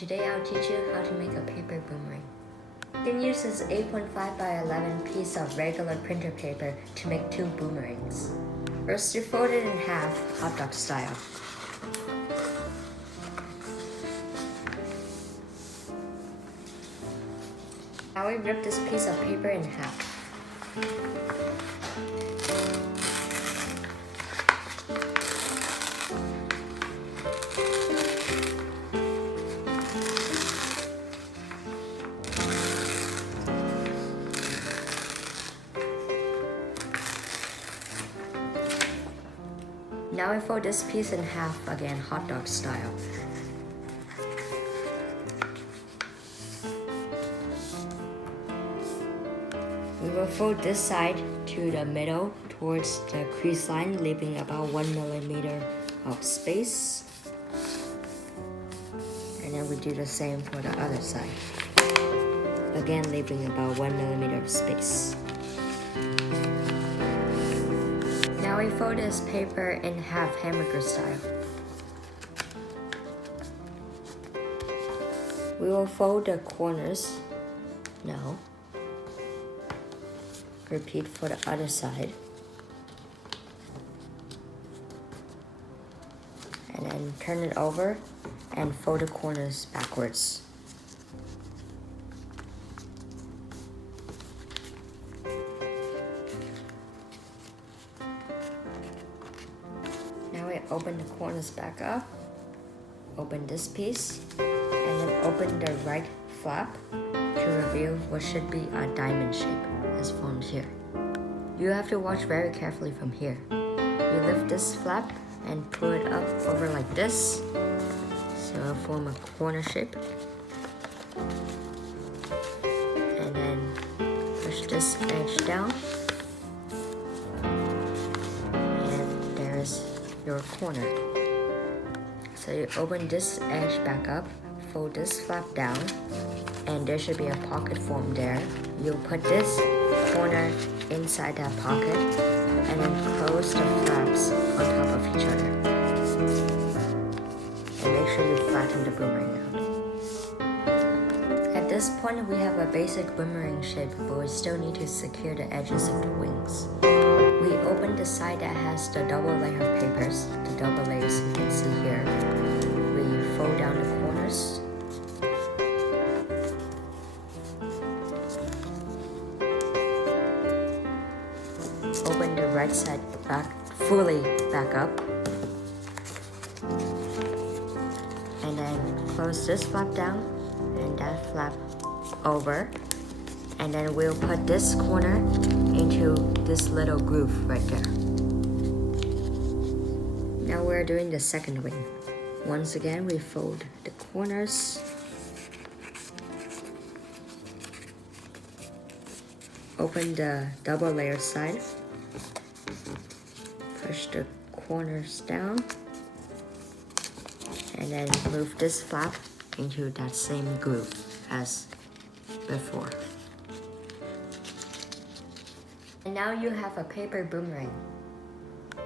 Today I'll teach you how to make a paper boomerang. You can use this 8.5 by 11 piece of regular printer paper to make 2 boomerangs. First, you fold it in half, hot dog style. Now we rip this piece of paper in half. Now we fold this piece in half again, hot dog style. We will fold this side to the middle towards the crease line, leaving about 1 millimeter of space. And then we do the same for the other side. Again, leaving about 1 millimeter of space. Now we fold this paper in half, hamburger style. We will fold the corners now. Repeat for the other side. And then turn it over and fold the corners backwards. Now we open the corners back up, open this piece, and then open the right flap to reveal what should be a diamond shape as formed here. You have to watch very carefully from here. You lift this flap and pull it up over like this, so it'll form a corner shape. And then push this edge down, and there's your corner. So you open this edge back up, fold this flap down, and there should be a pocket formed there. You'll put this corner inside that pocket and then close the flaps on top of each other. And make sure you flatten the boomerang out. At this point, we have a basic boomerang shape, but we still need to secure the edges of the wings. We open the side that has the double layer of papers, the double layers you can see here. We fold down the corners. Open the right side fully back up. And then close this flap down and that flap over. And then we'll put this corner into this little groove right there. Now we're doing the second wing. Once again, we fold the corners. Open the double layer side. Push the corners down. And then move this flap into that same groove as before. And now you have a paper boomerang.